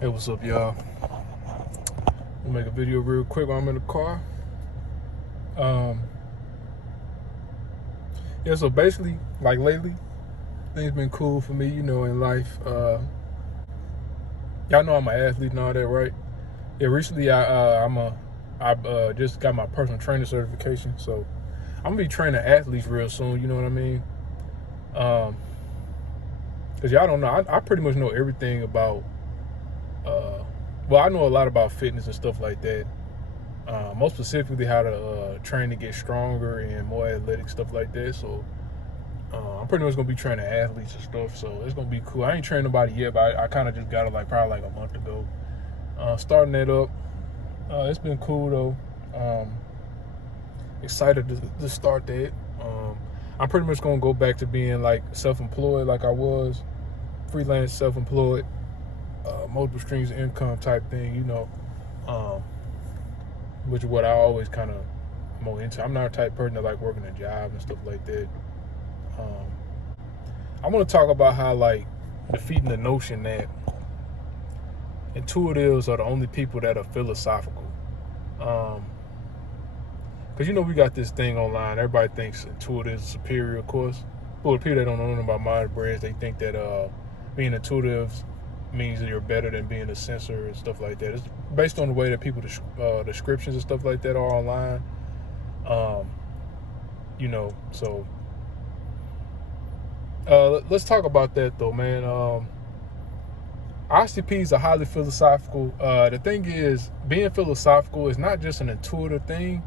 Hey, what's up, y'all? I'll make a video real quick while I'm in the car. Um, yeah, so basically, like lately, things been cool for me, in life. Y'all know I'm an athlete and all that, right? Yeah, recently I just got my personal trainer certification, so I'm gonna be training athletes real soon. You know what I mean? Cause y'all don't know, I pretty much know everything about. Well, I know a lot about fitness and stuff like that. Most specifically, how to train to get stronger and more athletic stuff like that. So I'm pretty much gonna be training athletes and stuff. So it's gonna be cool. I ain't trained nobody yet, but I kind of just got it probably a month ago. Starting that up. It's been cool though. Excited to start that. I'm pretty much gonna go back to being self-employed, like I was, freelance, self-employed, multiple streams of income type thing. Um, which is what I always kind of more into. I'm not a type of person that like working a job and stuff like that. I want to talk about how defeating the notion that intuitives are the only people that are philosophical. Because we got this thing online. Everybody thinks intuitives are superior, of course. Well, the people that don't know nothing about Myers-Briggs, they think that being intuitive means that you're better than being a sensor and stuff like that. It's based on the way that people descriptions and stuff like that are online. So let's talk about that though, man. ISTPs are highly philosophical. The thing is, being philosophical is not just an intuitive thing.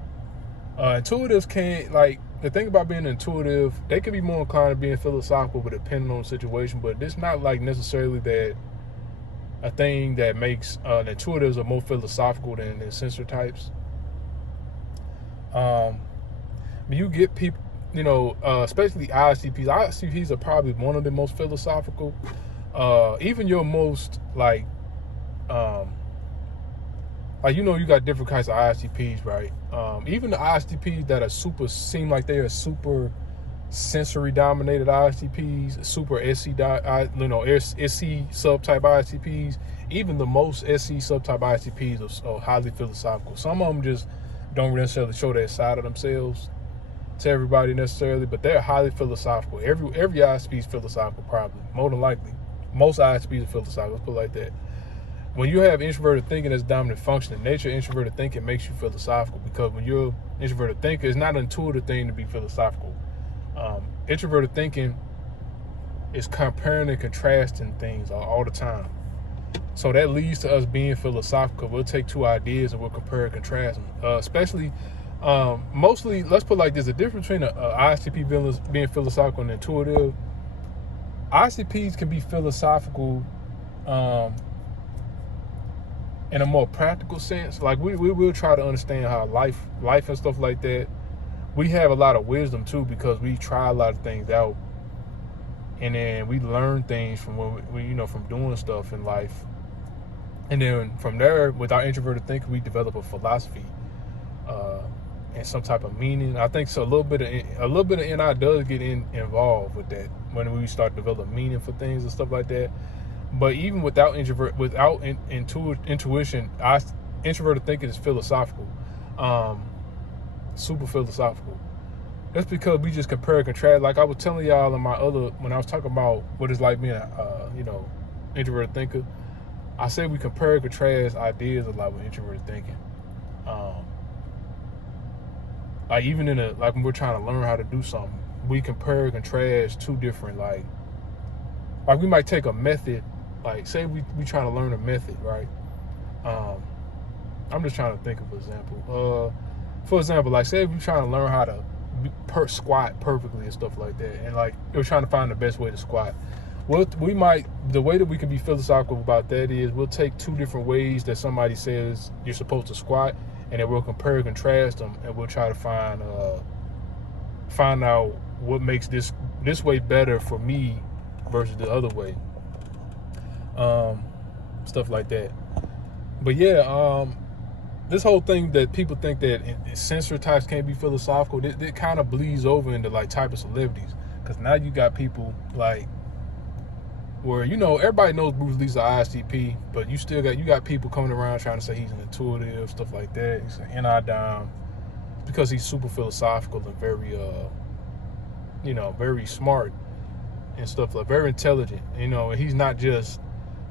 Intuitives can't, the thing about being intuitive, they can be more inclined to being philosophical, but depending on the situation. But it's not necessarily that a thing that makes intuitives are more philosophical than sensor types. You get people, especially ISTPs. ISTPs are probably one of the most philosophical. Even your most you got different kinds of ISTPs, right? Even the ISTPs that are seem like they are super sensory dominated ISTPs, super SC subtype ISTPs. Even the most SC subtype ISTPs are highly philosophical. Some of them just don't necessarily show that side of themselves to everybody necessarily, but they're highly philosophical. Every ISTP is philosophical, probably, more than likely. Most ISTPs are philosophical. Let's put it like that. When you have introverted thinking as dominant function, the nature of introverted thinking makes you philosophical, because when you're introverted thinker, it's not an intuitive thing to be philosophical. Introverted thinking is comparing and contrasting things all the time. So that leads to us being philosophical. We'll take two ideas and we'll compare and contrast them. Mostly, let's put it like this: the difference between an ISTP being philosophical and intuitive. ISTPs can be philosophical in a more practical sense. Like we will try to understand how life and stuff like that. We have a lot of wisdom too, because we try a lot of things out, and then we learn things from from doing stuff in life, and then from there, with our introverted thinking, we develop a philosophy and some type of meaning. I think so. A little bit of NI does get involved with that when we start developing meaning for things and stuff like that. But even without intuition, introverted thinking is philosophical, super philosophical. That's because we just compare and contrast. Like I was telling y'all when I was talking about what it's like being a introverted thinker, I said we compare and contrast ideas a lot with introverted thinking. Even when we're trying to learn how to do something, we compare and contrast two different like we might take a method. Say we trying to learn a method, right? I'm just trying to think of an example. For example, say if we're trying to learn how to squat perfectly and stuff like that, and we're trying to find the best way to squat. The way that we can be philosophical about that is we'll take two different ways that somebody says you're supposed to squat, and then we'll compare and contrast them, and we'll try to find out what makes this way better for me versus the other way. Stuff like that. But yeah, this whole thing that people think that sensor types can't be philosophical, it kind of bleeds over into type of celebrities, because now you got people where, you know, everybody knows Bruce Lee's an ISTP, but you got people coming around trying to say he's an intuitive, stuff like that. He's an NI down because he's super philosophical and very, you know, very smart and stuff, like very intelligent. You know, and he's not just,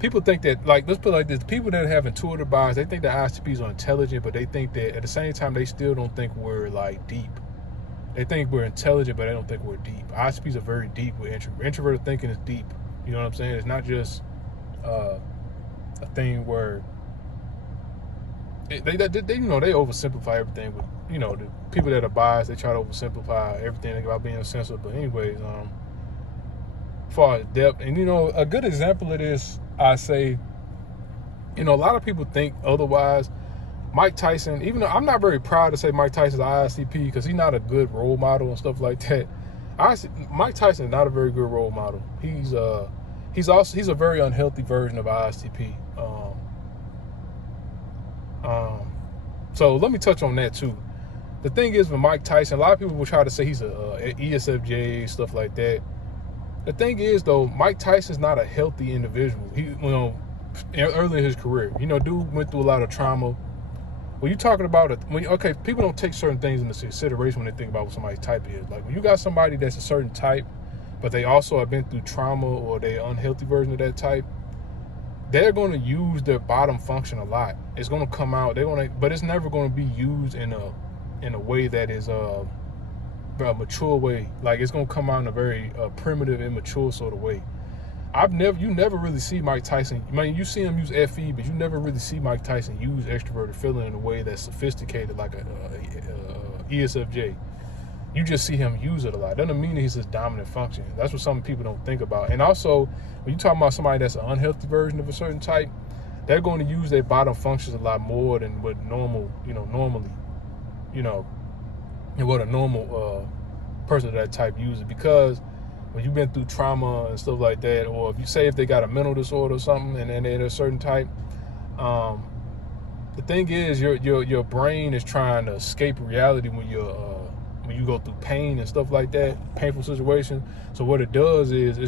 people think that, like, let's put it like this, people that have intuitive bias, they think that ISTPs are intelligent, but they think that at the same time, they still don't think we're like deep. They think we're intelligent, but they don't think we're deep. ISTPs are very deep with introverted thinking is deep. You know what I'm saying? It's not just a thing where they you know, they oversimplify everything. With, you know, the people that are biased, they try to oversimplify everything about being sensitive. But anyways, as far as depth, and you know, a good example of this, I say, you know, a lot of people think otherwise. Mike Tyson, even though I'm not very proud to say Mike Tyson's ISTP because he's not a good role model and stuff like that. Mike Tyson is not a very good role model. He's a very unhealthy version of ISTP. So let me touch on that too. The thing is with Mike Tyson, a lot of people will try to say he's a ESFJ, stuff like that. The thing is though, Mike Tyson's not a healthy individual. He, you know, early in his career, you know, dude went through a lot of trauma. When you're talking about it, okay, people don't take certain things into consideration when they think about what somebody's type is. Like when you got somebody that's a certain type, but they also have been through trauma or they're an unhealthy version of that type, they're going to use their bottom function a lot. It's going to come out. But it's never going to be used in a way that is a mature way. Like it's going to come out in a very primitive, immature sort of way. You never really see Mike Tyson. I mean, you see him use FE, but you never really see Mike Tyson use extroverted feeling in a way that's sophisticated, like a ESFJ. You just see him use it a lot. Doesn't mean he's his dominant function. That's what some people don't think about. And also, when you talk about somebody that's an unhealthy version of a certain type, they're going to use their bottom functions a lot more than what normally, and what a normal person of that type uses, because when you've been through trauma and stuff like that, or if they got a mental disorder or something and they're a certain type, the thing is your brain is trying to escape reality when you go through pain and stuff like that, painful situations. So what it does is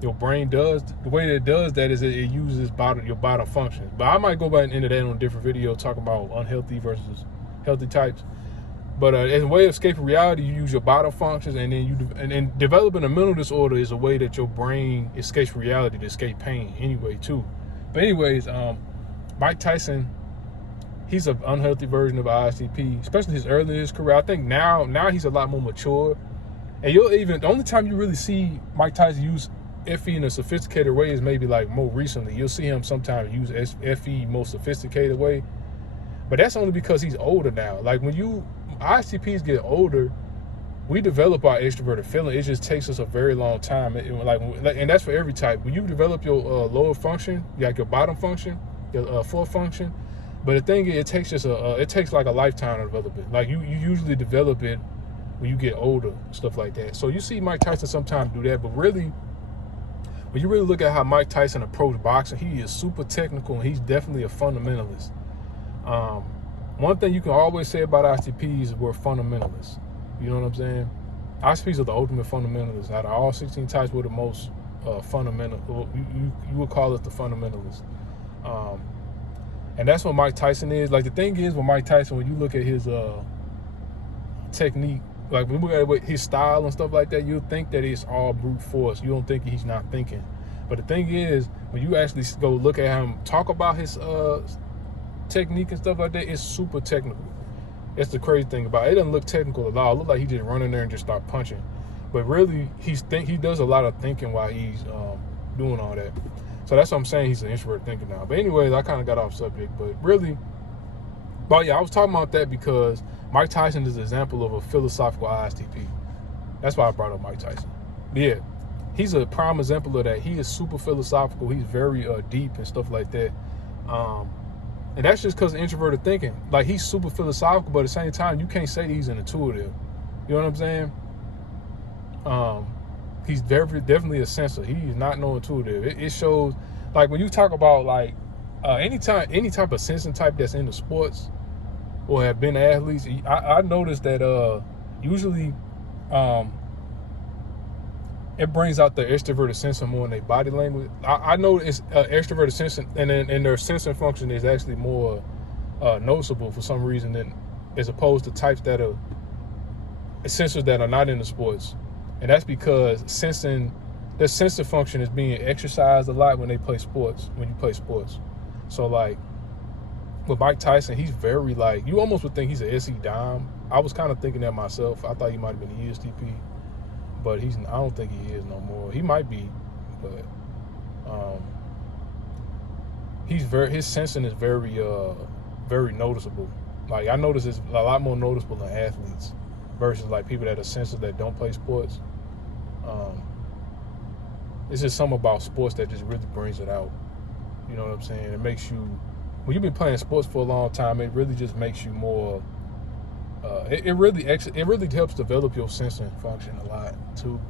your brain does, the way that it does that is it uses your bottom function. But I might go back into that on a different video, talking about unhealthy versus healthy types. But as a way of escaping reality, you use your bottom functions, and then and developing a mental disorder is a way that your brain escapes reality to escape pain anyway too. But anyways, Mike Tyson, he's an unhealthy version of ISTP, especially early in his career. I think now he's a lot more mature. And the only time you really see Mike Tyson use FE in a sophisticated way is maybe like more recently. You'll see him sometimes use FE more sophisticated way. But that's only because he's older now. Like when ISTPs get older, we develop our extroverted feeling. It just takes us a very long time. And that's for every type. When you develop your lower function, like your bottom function, your fourth function. But the thing is, it takes like a lifetime to develop it. Like you usually develop it when you get older, stuff like that. So you see Mike Tyson sometimes do that, but really, when you really look at how Mike Tyson approached boxing, he is super technical and he's definitely a fundamentalist. One thing you can always say about ISTPs is we're fundamentalists. You know what I'm saying? ISTPs are the ultimate fundamentalists. Out of all 16 types, we're the most fundamental. You would call us the fundamentalists. And that's what Mike Tyson is. Like the thing is with Mike Tyson, when you look at his technique, like when you look at his style and stuff like that, you'll think that it's all brute force. You don't think he's not thinking. But the thing is, when you actually go look at him talk about his technique and stuff like that, it's super technical. That's the crazy thing about it. It doesn't look technical at all. It looks like he just run in there and just start punching. But really, he does a lot of thinking while he's doing all that. So that's what I'm saying. He's an introvert thinker now. But anyways, I kind of got off subject. But yeah, I was talking about that because Mike Tyson is an example of a philosophical ISTP. That's why I brought up Mike Tyson. But yeah, he's a prime example of that. He is super philosophical. He's very deep and stuff like that. And that's just because of introverted thinking. Like, he's super philosophical, but at the same time, you can't say that he's an intuitive. You know what I'm saying? He's definitely a sensor. He's not no intuitive. It shows, like, when you talk about, like, any type of sensing type that's into sports or have been athletes, I noticed that usually it brings out the extroverted sensor more in their body language. I know it's extroverted sensor, and their sensor function is actually more noticeable for some reason than as opposed to types that are sensors that are not into sports, and that's because their sensor function is being exercised a lot when they play sports. When you play sports, so like with Mike Tyson, he's very like you almost would think he's an SE dime. I was kind of thinking that myself. I thought he might have been an ISTP, but I don't think he is no more. He might be, but his sensing is very noticeable. Like I notice it's a lot more noticeable in athletes versus like people that are sensitive that don't play sports. It's just something about sports that just really brings it out. You know what I'm saying? It makes you, when you've been playing sports for a long time, it really just makes you more. It really helps develop your sensing function a lot too.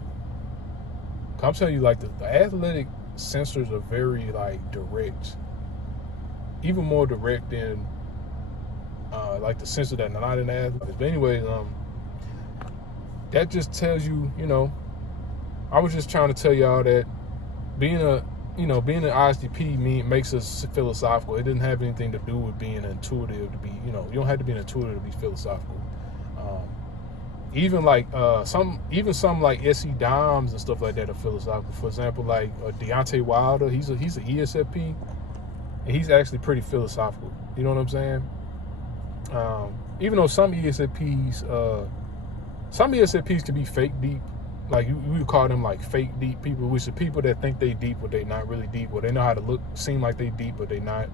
I'm telling you, like the athletic sensors are very like direct, even more direct than like the sensor that are not in athletes. But anyways, that just tells you, I was just trying to tell y'all that being an ISTP makes us philosophical. It didn't have anything to do with being intuitive to be, you don't have to be an intuitive to be philosophical. Even some like SE Doms and stuff like that are philosophical. For example, like Deontay Wilder, he's an ESFP, and he's actually pretty philosophical. You know what I'm saying? Even though some ESFPs can be fake deep. Like you would call them like fake deep people, which are people that think they deep but they not really deep, or they know how to seem like they deep but they not.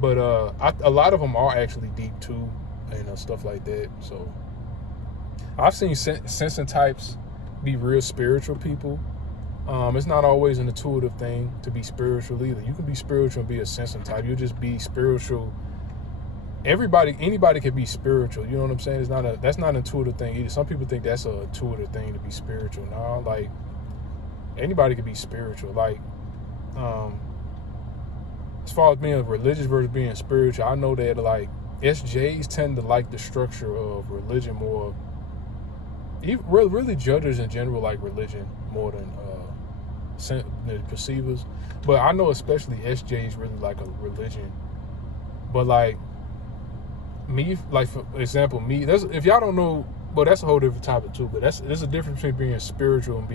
But a lot of them are actually deep too, and stuff like that. So I've seen sensing types be real spiritual people. It's not always an intuitive thing to be spiritual either. You can be spiritual and be a sensing type. You'll just be spiritual. Anybody can be spiritual. You know what I'm saying? That's not an intuitive thing either. Some people think that's an intuitive thing to be spiritual. No, like anybody can be spiritual. Like as far as being religious versus being spiritual, I know that like SJs tend to like the structure of religion more. Really, judges in general like religion more than the perceivers. But I know especially SJs really like a religion. But like me, like for example, if y'all don't know, but that's a whole different topic too. But there's a difference between being spiritual and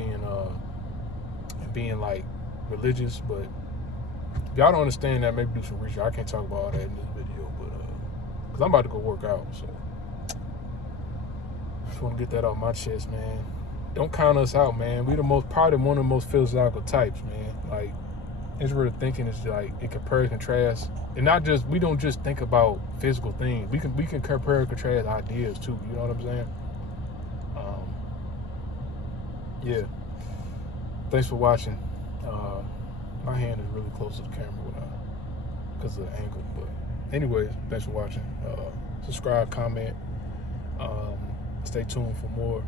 being like religious. But if y'all don't understand that, maybe do some research. I can't talk about all that in this video, but because I'm about to go work out, so just want to get that off my chest, man. Don't count us out, man. We probably one of the most philosophical types, man. Like introverted thinking is like it compares and contrasts, and we don't just think about physical things. We can compare and contrast ideas too. You know what I'm saying? Yeah. Thanks for watching. My hand is really close to the camera because of the angle. But anyways, thanks for watching. Subscribe, comment. Stay tuned for more.